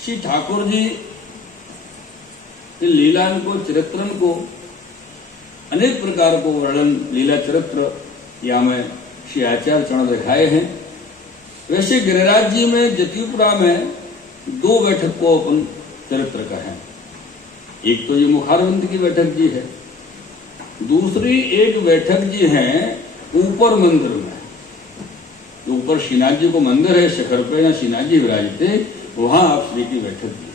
श्री ठाकुर जी लीला को चरित्रन को अनेक प्रकार को वर्णन लीला चरित्र या में श्री आचार्य चरण दिखाए हैं। वैसे गिरिराज जी में जतिपुरा में दो बैठक को अपन चरित्र का है। एक तो ये मुखारविंद की बैठक जी है, दूसरी एक बैठक जी है ऊपर मंदिर में, जो ऊपर श्रीनाथ जी को मंदिर है, शिखर पे ना श्रीनाथ जी विराजते, वहां आप श्री की बैठक जी।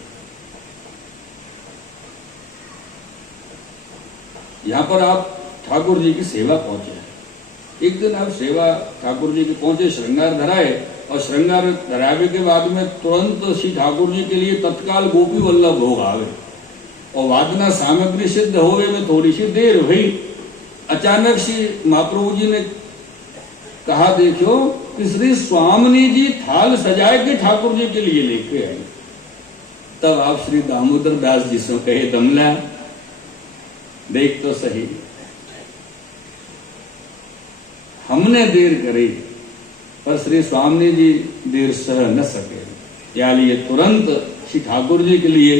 यहां पर आप ठाकुर जी की सेवा पहुंचे। एक दिन आप सेवा ठाकुर जी की पहुंचे, श्रृंगार धराए, और श्रृंगार धरावे के बाद में तुरंत श्री ठाकुर जी के लिए तत्काल गोपी वल्लभ भोग आवे और वादना सामग्री सिद्ध होवे में थोड़ी सी देर हुई। अचानक श्री महाप्रभु जी ने कहा, देखो कि श्री स्वामिनी जी थाल सजाए के ठाकुर जी के लिए लेके आए। तब आप श्री दामोदर दास जी से कहे, दमला देख तो सही, हमने देर करी पर श्री स्वामी जी देर सह न सके, या लिए तुरंत श्री ठाकुर जी के लिए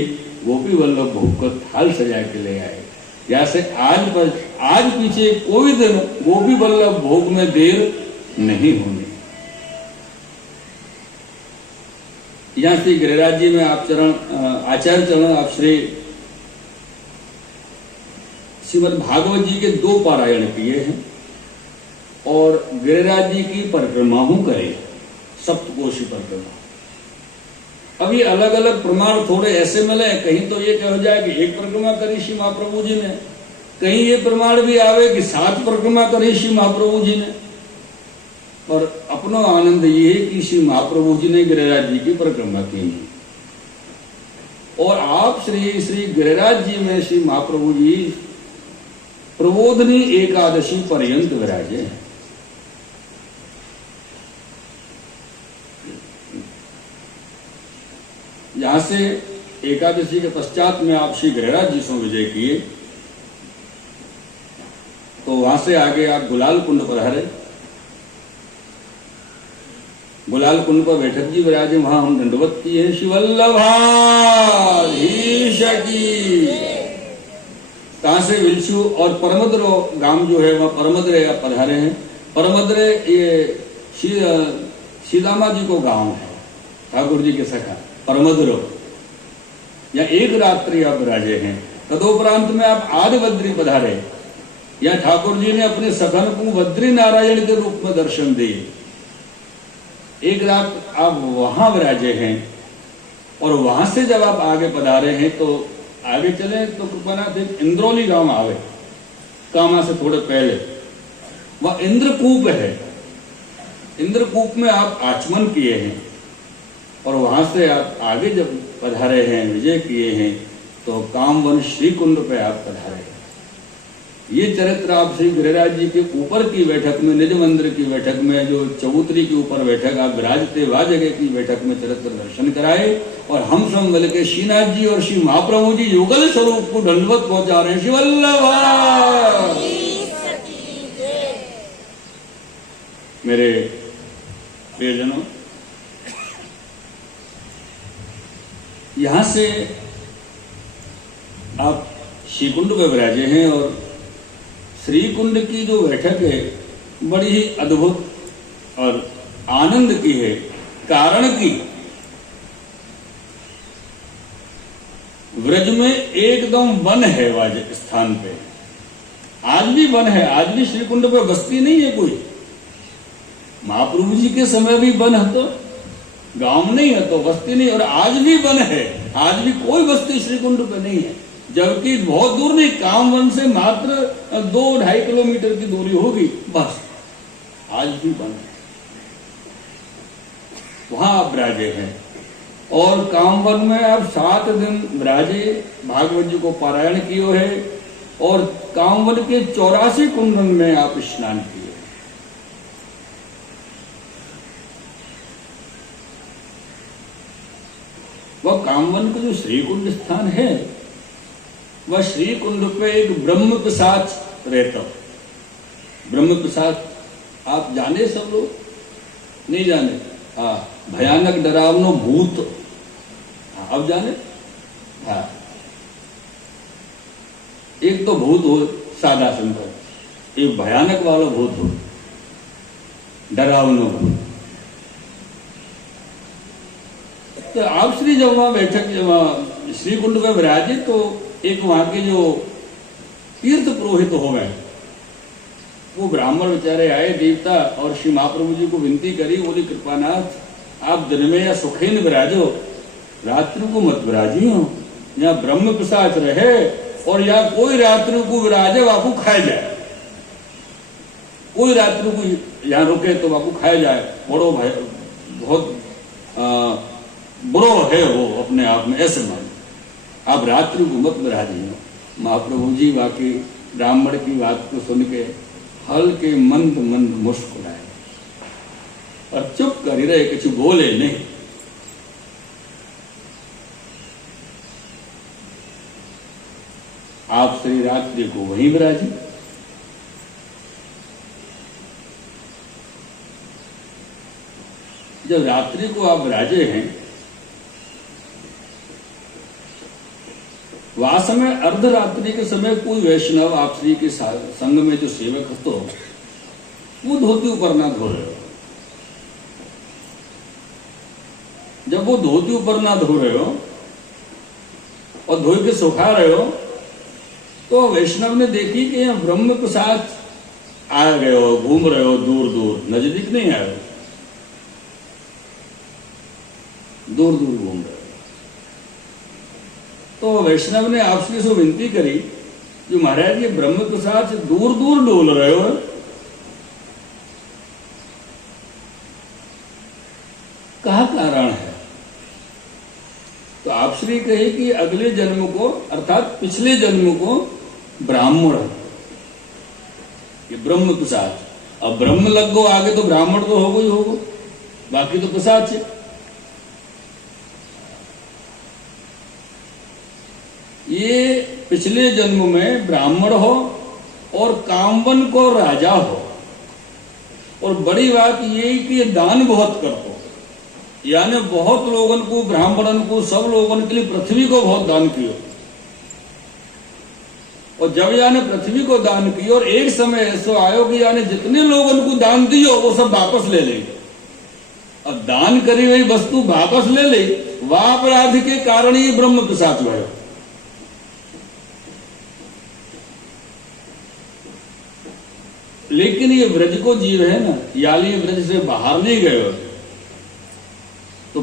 गोपी वल्लभ भोग को थाल सजा के ले आए। जैसे आज पीछे कोई दिन गोपी वल्लभ भोग में देर नहीं होनी। यहां श्री गिरिराज जी में आप आचार्य चरण आप श्रीमद् भागवत जी के 2 पारायण किए हैं और गिरिराज जी की परिक्रमा करे, सप्तकोशी परिक्रमा। अभी अलग अलग प्रमाण थोड़े ऐसे मिले, कहीं तो ये कहा जाए कि 1 परिक्रमा करी श्री महाप्रभु जी ने, कहीं ये प्रमाण भी आवे कि 7 परिक्रमा करी श्री महाप्रभु जी ने। और अपना आनंद ये है कि श्री महाप्रभु जी ने गिरिराज जी की परिक्रमा की, और आप श्री गिरिराज जी में श्री महाप्रभु जी प्रबोधनी एकादशी पर्यंत विराजे हैं। यहां से एकादशी के पश्चात में आप श्री गिरिराज जी से विजय किए, तो वहां से आगे आप गुलाल कुंड पर हरे। गुलाल कुंड पर बैठक जी विराजे, वहां हम दंडवत किए हैं। शिवल्लभाधीश की कहां से विलसु और परमद्रो गांव जो है वह परमद्रे आप पधारे हैं। परमद्रे ये सीदामा जी को गांव है, ठाकुर जी के सखा परमद्रो, या एक रात्रि आप विराजे हैं। तदोपरांत में आप आदि बद्री पधारे, या ठाकुर जी ने अपने सखन को बद्री नारायण के रूप में दर्शन दिए। एक रात आप वहां विराजे हैं, और वहां से जब आप आगे पधारे हैं तो आगे चले तो कृपानाथ एक इंद्रौली गांव आवे, कामा से थोड़े पहले, वह इंद्रकूप है। इंद्रकूप में आप आचमन किए हैं, और वहां से आप आगे जब पधारे हैं, विजय किए हैं, तो कामवन श्री कुंड पे आप पधारे हैं। ये चरित्र आप श्री गिरिराज जी के ऊपर की बैठक में, निज मंदिर की बैठक में, जो चबूतरी के ऊपर बैठक आप विराजते वह जगह की बैठक में चरित्र दर्शन कराए, और हम सब मिलकर श्रीनाथ जी और श्री महाप्रभु जी युगल स्वरूप को दंडवत पहुंचा रहे हैं। शिवल्लभा मेरे प्रियजनों, यहां से आप श्रीकुंड में विराजे हैं, और श्री कुंड की जो बैठक है बड़ी ही अद्भुत और आनंद की है। कारण की व्रज में एकदम वन है, वाज स्थान पे आज भी वन है, आज भी श्री कुंड पे बस्ती नहीं है कोई। महाप्रभु जी के समय भी वन है, तो गांव नहीं है तो बस्ती नहीं, और आज भी वन है, आज भी कोई बस्ती श्री कुंड पे नहीं है। जबकि बहुत दूर नहीं, कामवन से मात्र 2-2.5 किलोमीटर की दूरी होगी बस, आज भी वन है। वहां आप विराजे हैं, और कामवन में आप 7 दिन विराजे, भागवत जी को पारायण किए है, और कामवन के 84 कुंडन में आप स्नान किए। वह कामवन का जो श्रीकुंड स्थान है, वह श्री कुंड पे एक ब्रह्म पिशाच रहता। ब्रह्म पिशाच आप जाने, सब लोग नहीं जाने? हाँ, भयानक डरावनो भूत। अब जाने। हाँ, एक तो भूत हो सादा सिंपल, एक भयानक वाला भूत हो, डरावना भूत। तो आप श्री जब वहां बैठक श्री कुंड में विराजे तो एक वहां के जो तीर्थ पुरोहित हो गए, वो ब्राह्मण बेचारे आए देवता, और श्री महाप्रभु जी को विनती करी, बोली कृपानाथ आप दिन में या सुखेन विराजो, रात्रि को मत विराजी हो, यहाँ ब्रह्म पिशाच रहे और या कोई रात्रि को विराजे बापू खाए जाए, कोई रात्रि को यहाँ रुके तो बापू खाए जाए, बड़ो भाई बहुत बुरो है वो अपने आप में, ऐसे मान आप रात्रि को मत विराजी हो। महाप्रभु जी वाकई ब्राह्मण की बात को सुन के हल्के मंद मंद मुस्कुराए और चुप कर ही रहे, कुछ बोले नहीं। आप श्री रात्रि को वहीं विराजी। जब रात्रि को आप विराजे हैं, वह समय अर्धरात्रि के समय कोई वैष्णव आप श्री के संग में जो सेवक हो, तो वो धोती ऊपर ना धो रहे हो। जब वो धोती ऊपर ना धो रहे हो और धो के सुखा रहे हो, तो वैष्णव ने देखी कि यहाँ ब्रह्म प्रसाद आ गए हो, घूम रहे हो दूर दूर, नजदीक नहीं आए हो, दूर दूर घूम रहे हो। तो वैष्णव ने आपसे से विनती करी, जो महाराज ये ब्रह्म प्रसाद से दूर दूर डोल रहे हो, क्या कारण है? तो आप श्री कहे कि अगले जन्म को, अर्थात पिछले जन्म को ब्राह्मण, ये ब्रह्म प्रसाद, अब ब्रह्म लग गो आगे तो ब्राह्मण तो होगो ही होगो, बाकी तो प्रसाद से। ये पिछले जन्म में ब्राह्मण हो और कामवन को राजा हो, और बड़ी बात ये कि दान बहुत करते, यानी बहुत लोगों को, ब्राह्मणों को, सब लोगों के लिए पृथ्वी को बहुत दान किया, और जब यानी पृथ्वी को दान की और एक समय ऐसा आयो कि यानी जितने लोगों को दान दियो वो सब वापस ले लेंगे, और दान करी हुई वस्तु वापस ले ले, वह अपराध के कारण ही ब्रह्म प्रसाद भयो। लेकिन ये ब्रज को जीव है ना, याली ब्रज से बाहर नहीं गए हो, तो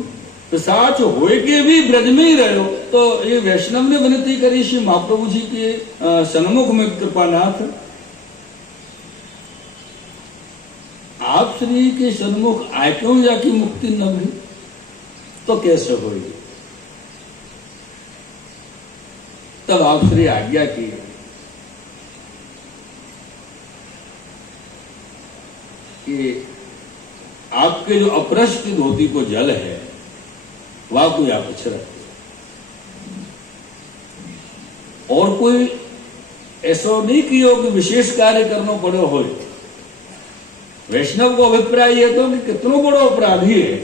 पिशाच होए के भी ब्रज में ही रहे हो। तो ये वैष्णव ने विनती करी श्री महाप्रभु जी के सन्मुख में, कृपानाथ आप श्री के सन्मुख आए क्यों जाके मुक्ति न हुई तो कैसे होगी? तब आप श्री आज्ञा की कि आपके जो अपरश की धोती को जल है वह कोई आप अच्छा रखते, और कोई ऐसा नहीं किया कि विशेष कार्य करना पड़े हो। वैष्णव को अभिप्राय यह तो कि कितना बड़ा अपराधी है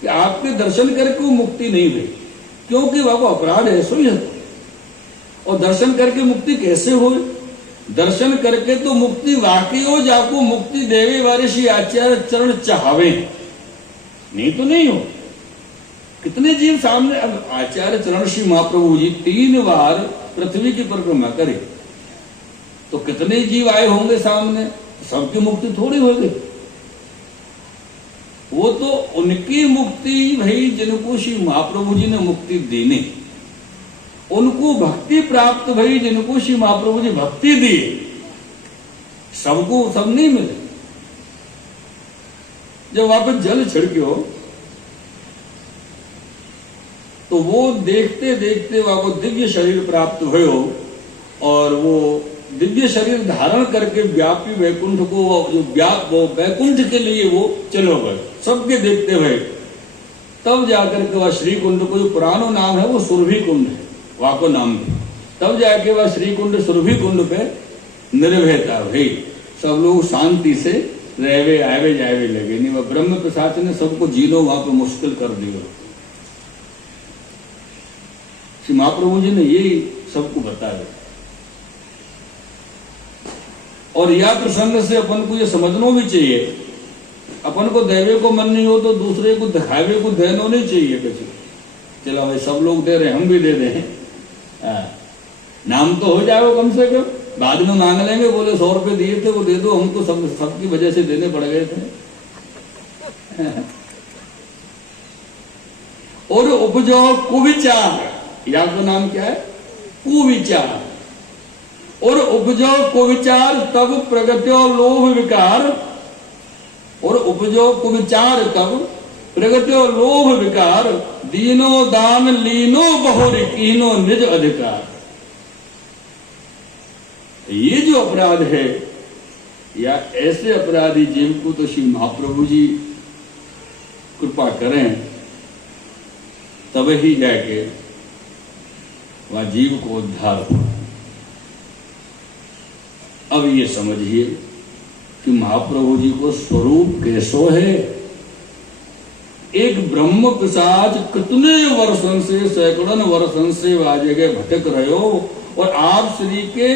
कि आपके दर्शन करके वो मुक्ति नहीं हुई, क्योंकि वह को अपराध ऐसा ही है। और दर्शन करके मुक्ति कैसे हो? दर्शन करके तो मुक्ति वाकई हो, जाको मुक्ति देवे वाले श्री आचार्य चरण चाहवे, नहीं तो नहीं हो। कितने जीव सामने, अब आचार्य चरण श्री महाप्रभु जी 3 बार पृथ्वी की परिक्रमा करे, तो कितने जीव आए होंगे सामने, सबकी मुक्ति थोड़ी हो गई। वो तो उनकी मुक्ति भाई जिनको श्री महाप्रभु जी ने मुक्ति देने, उनको भक्ति प्राप्त भई जिनको श्री महाप्रभु जी भक्ति दी, सबको सब नहीं मिले। जब वापस जल छिड़क्यो तो वो देखते देखते वहां दिव्य शरीर प्राप्त हुए, और वो दिव्य शरीर धारण करके व्यापी वैकुंठ को, जो वैकुंठ के लिए वो चले गए सबके देखते हुए। तब जाकर के वह श्री कुंड को, जो पुराना नाम है वो सुरभि कुंड है, वाको नाम भी, तब जाके वह श्री कुंड सुरभि कुंड पे निर्भयता हुई, सब लोग शांति से रहवे आवे जावे लगे। नहीं, वह ब्रह्म प्रसाद ने सबको जीनो वहां पे मुश्किल कर दिया। श्री महाप्रभु जी ने यही सबको बताया। और यह प्रसंग से अपन को ये समझना भी चाहिए, अपन को देवे को मन नहीं हो तो दूसरे को दिखावे को देना नहीं चाहिए किसी। चलो भाई सब लोग दे रहे हम भी दे दें, नाम तो हो जाएगा कम से कम, बाद में मांग लेंगे, बोले 100 रुपए दिए थे वो दे दो, हमको सबकी वजह से देने पड़ गए थे। और उपजो कुविचार, या तो नाम क्या है, कुविचार। और उपजो कुविचार तब प्रगत्यो लोभ विकार, और उपजो कुविचार तब प्रगत्यो लोभ विकार, दीनो दान लीनो बहुरी कीनो निज अधिकार। ये जो अपराध है, या ऐसे अपराधी जीव को तो श्री महाप्रभु जी कृपा करें, तब ही जाके वह जीव को उद्धार हो। अब ये समझिए कि महाप्रभु जी को स्वरूप कैसो है। एक ब्रह्म पिशाच कितने वर्षों से, सैकड़ों वर्षों से वह जगह भटक रहे हो, और आप श्री के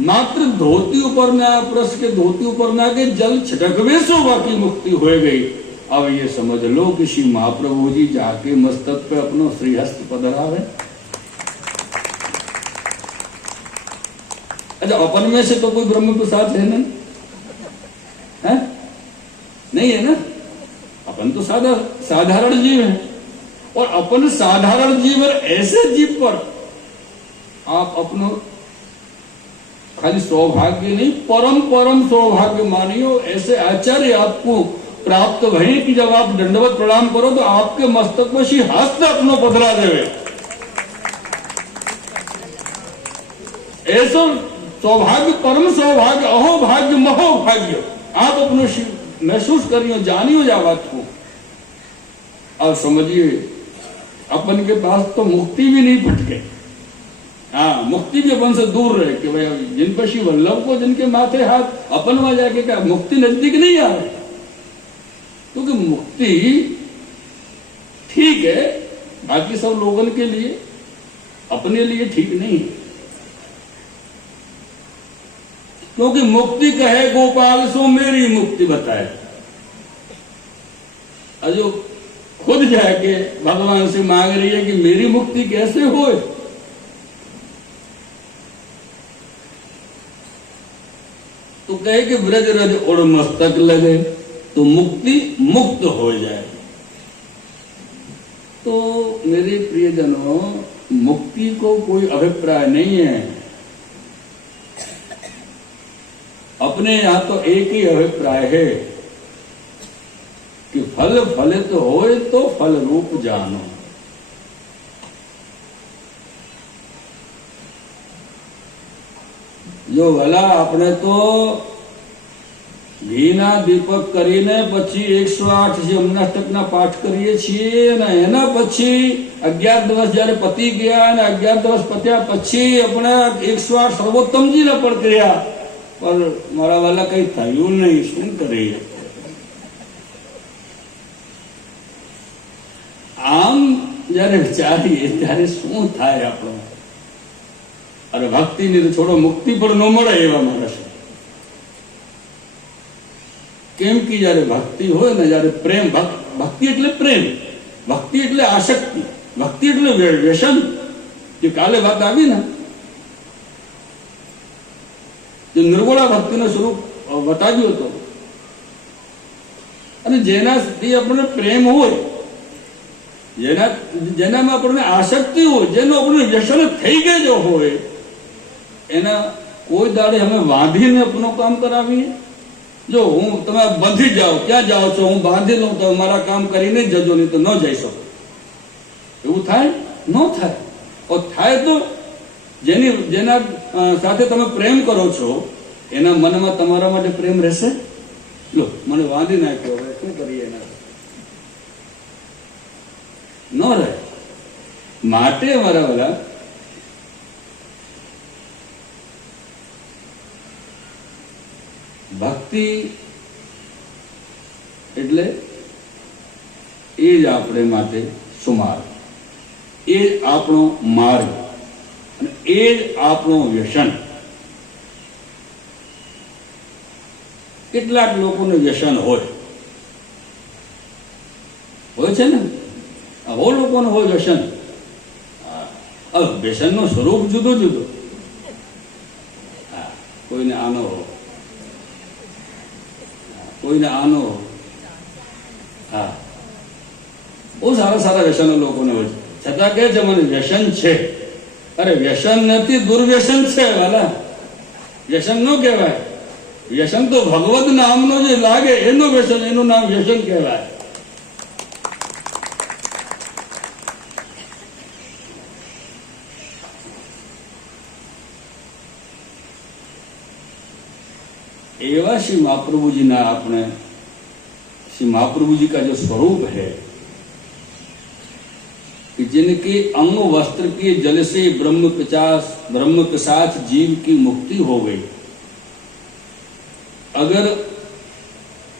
मात्र धोती ऊपर ना, पुरुष के धोती ऊपर ना के जल छिटकवे सो बाकी मुक्ति हो गई। अब ये समझ लो कि श्री महाप्रभु जी जाके मस्तक पे अपनो श्रीहस्त पधरावे। अच्छा, अपन में से तो कोई ब्रह्म पिशाच है ना, है? नहीं है ना, अपन तो साधारण जीव हैं। और अपन साधारण जीव, और ऐसे जीव पर आप अपनो खाली सौभाग्य नहीं, परम परम सौभाग्य मानियो। ऐसे आचार्य आपको प्राप्त भई कि जब आप दंडवत प्रणाम करो तो आपके मस्तक में श्री हस्त अपनो पधरा देवे। ऐसा सौभाग्य, परम सौभाग्य, अहोभाग्य, महोभाग्य आप अपनो महसूस करियो, जानियो जा बात को। अब समझिए, अपन के पास तो मुक्ति भी नहीं फटके। हाँ, मुक्ति भी अपन से दूर रहे कि भाई जिन पर श्री वल्लभ को जिनके माथे हाथ, अपन वहां जाके क्या मुक्ति नजदीक नहीं आ रही। क्योंकि मुक्ति ठीक है, बाकी सब लोगों के लिए, अपने लिए ठीक नहीं है। क्योंकि मुक्ति कहे गोपाल सो मेरी मुक्ति बताए, और जो खुद जाके भगवान से मांग रही है कि मेरी मुक्ति कैसे होए, तो कहे कि ब्रज रज उड़ मस्तक लगे तो मुक्ति मुक्त हो जाए। तो मेरे प्रियजनों, मुक्ति को कोई अभिप्राय नहीं है। अपने यहां तो एक ही अभिप्राय है कि फल फलित होए तो फल रूप जानो। जो भला આપણે તો ઘીના દીપક કરીને પછી 108 જે અમનાષ્ટકના પાઠ કરીએ છીએ ને એના પછી 11 દિવસ જ્યારે પતી ગયા અને 11 દિવસ પત્યા પછી આપણે 108 સર્વોત્તમજીને પણ કર્યા, પણ મારા વાલા કઈ થયું નહીં, શું કરીએ? આમ જ્યારે વિચારીએ ત્યારે શું થાય આપણો? अरे भक्ति नहीं तो छोड़ो, मुक्ति पर न मळे एवा माणस। केम की जारे भक्ति होय ने, जारे प्रेम, भक्ति एटले प्रेम, भक्ति एटले आसक्ति, भक्ति एटले व्यसन। जे काले बात आवी ने, जे निर्गुणा भक्तिનું સ્વરૂપ બતાવ્યું હતું, અને જેનાથી આપણને પ્રેમ હોય, જેનામાં આપણને આસક્તિ હોય, જેનો આપણને વ્યસન થઈ ગયો હોય, એના કોઈ દાડે અમે બાંધીને अपनो काम કરાવીએ? જો હું તમે બંધી જાઓ, ક્યાં જાઓ છો, હું બાંધી લઉં તો મારા કામ કરીને જજો, નહીં તો ન જઈ શકો, એવું થાય? ન થાય। और થાય તો જેના સાથે તમે પ્રેમ કરો છો એના મનમાં તમારા માટે પ્રેમ રહેશે? લો, મને બાંધી નાખ્યો, હવે શું કરીએ? એના ન રહે। માટે મારા વાલા, ભક્તિ એટલે એ જ આપણે માટે સુમાર। એ જ આપણો માર્ગ અને એ જ આપણું વ્યસન. કેટલાક લોકોને વ્યસન હોય છે ને, આવો લોકોને હોય વ્યસન. વ્યસનનું સ્વરૂપ જુદું જુદું. કોઈને આનો હો, કોઈને આનો હો. હા, બહુ સારા સારા વ્યસનો લોકોને હોય છે, છતાં કે છે મને વ્યસન છે. અરે વ્યસન નથી, દુર્વ્યસન છે વાલા. વ્યસન નો કહેવાય. વ્યસન તો ભગવદ નામનો જે લાગે એનું વ્યસન, એનું નામ વ્યસન કહેવાય. एवं श्री महाप्रभु जी ना अपने श्री महाप्रभु जी का जो स्वरूप है कि जिनके अंग वस्त्र के जल से ब्रह्म पिशाच जीव की मुक्ति हो गई, अगर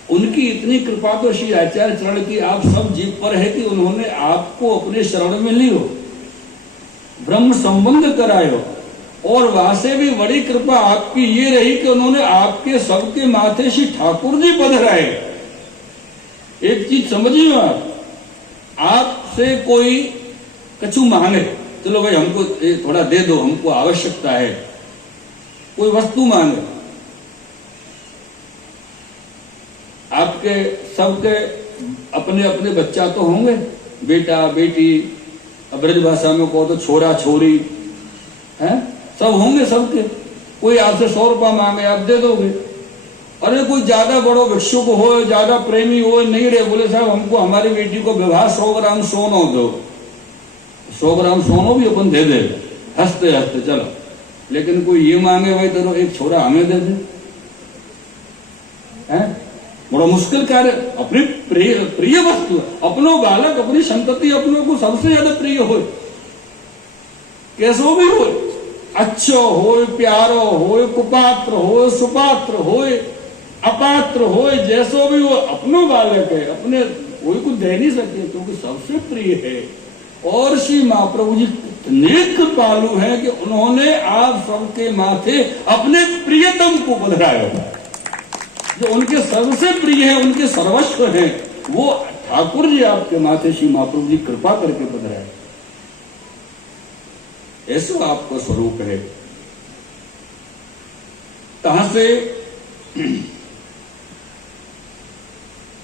उनकी इतनी कृपा तो श्री आचार्य चरण की आप सब जीव पर है कि उन्होंने आपको अपने शरण में लियो, ब्रह्म संबंध करायो, और वहां से भी बड़ी कृपा आपकी ये रही कि उन्होंने आपके सबके माथे श्री ठाकुर जी पधराए। एक चीज समझिए आप, आपसे कोई कछु मांगे, चलो भाई हमको थोड़ा दे दो, हमको आवश्यकता है, कोई वस्तु मांगे, आपके सबके अपने अपने बच्चा तो होंगे, बेटा बेटी, ब्रज भाषा में कहो तो छोरा छोरी है, सब होंगे सबके। कोई आपसे 100 रुपया मांगे, आप दे दोगे। अरे कोई ज्यादा बड़ो भिक्षुक हो, ज्यादा प्रेमी हो, नहीं रहे, बोले साहब हमको हमारी बेटी को विवाह 100 ग्राम सोनो दो, 100 ग्राम सोनो भी अपन दे दे, हंसते हंसते चलो। लेकिन कोई ये मांगे भाई तेरो एक छोरा हमें दे दे, है बड़ा मुश्किल कार्य। अपनी प्रिय वस्तु, अपनो बालक, अपनी संतति अपनों को सबसे ज्यादा प्रिय हो, कैसो भी हो, अच्छो हो, प्यारो हो, कुपात्र हो, सुपात्र हो, अपात्र हो, जैसो भी हो, अपनो बालक है, अपने कोई कुछ दे नहीं सकते क्योंकि सबसे प्रिय है। और श्री महाप्रभु जी इतने कृपालु हैं कि उन्होंने आप सबके माथे अपने प्रियतम को पधराया, जो उनके सबसे प्रिय है, उनके सर्वस्व है, वो ठाकुर जी आपके माथे श्री महाप्रभु जी कृपा करके पधराए। ऐसा आपका स्वरूप है। कहां से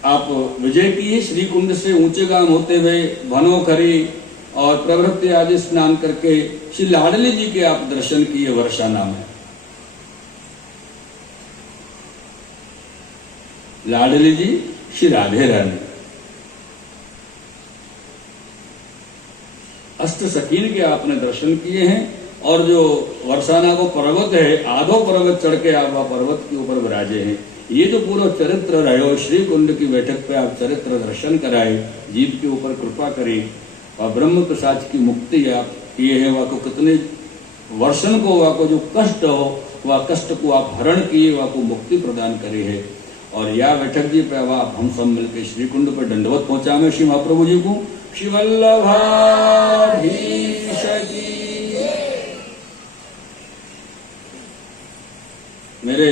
आप विजय किए, श्री कुंड से ऊंचे गांव होते हुए भनोखरी और प्रवृत्ति आदि स्नान करके श्री लाडली जी के आप दर्शन किए वर्षा नाम है। लाडली जी श्री राधे रानी, अष्ट सखीन के आपने दर्शन किए हैं। और जो वर्षाना को पर्वत है, आधो पर्वत चढ़ के आप वहां पर्वत के ऊपर विराजे हैं। ये जो पूरा चरित्र रहे, श्री कुंड की बैठक पे आप चरित्र दर्शन कराए, जीव के ऊपर कृपा करी और ब्रह्म प्रसाद की मुक्ति आप किए हैं। वह को कितने वर्षन को वह को जो कष्ट हो, वह कष्ट को आप हरण किए, वह को मुक्ति प्रदान करे है। और या बैठक जी पे आप हम सब मिलकर श्री कुंड पर दंडवत पहुंचावे श्री महाप्रभु जी को। श्री वल्लभाधीश की। मेरे